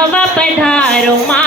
જમવા પધારો મારે